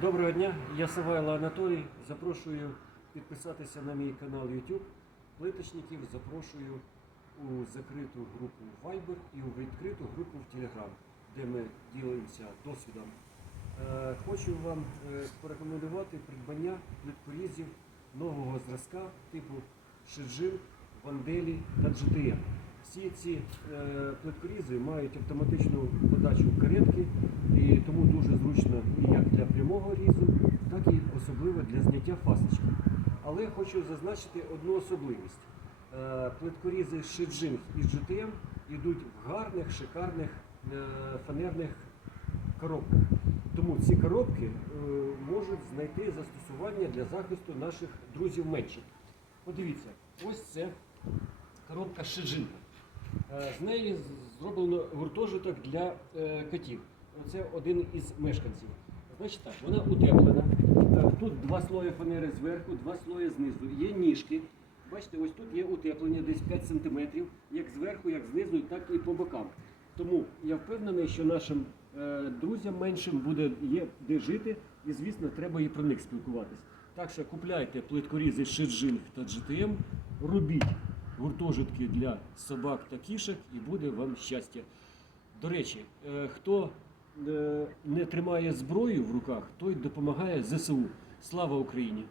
Доброго дня, я Савайло Анатолій. Запрошую підписатися на мій канал YouTube. Плиточників запрошую у закриту групу Viber і у відкриту групу в Telegram, де ми ділимося досвідом. Е, Хочу вам е, порекомендувати придбання плиткорізів нового зразка типу Шеджин, Ванделі та GTM. Всі ці е, плиткорізи мають автоматичну подачу каретки, і тому дуже зручно прямого різу, так і особливо для зняття фасочки. Але хочу зазначити одну особливість. Е, Плиткорізи Шеджинг і GTM йдуть в гарних, шикарних е, фанерних коробках. Тому ці коробки е, можуть знайти застосування для захисту наших друзів менших. Подивіться, ось це коробка Шеджинка. Е, З неї зроблено гуртожиток для котів. Це один із мешканців. Значить так, вона утеплена. Тут два слої фанери зверху, два слої знизу. Є ніжки. Бачите, ось тут є утеплення десь 5 см, як зверху, як знизу, так і по бокам. Тому я впевнений, що нашим е, друзям меншим буде є де жити, і звісно, треба і про них спілкуватись. Так що купляйте плиткорізи Шеджинг та GTM, робіть гуртожитки для собак та кішок, і буде вам щастя. До речі, е, хто не тримає зброю в руках, той допомагає ЗСУ. Слава Україні!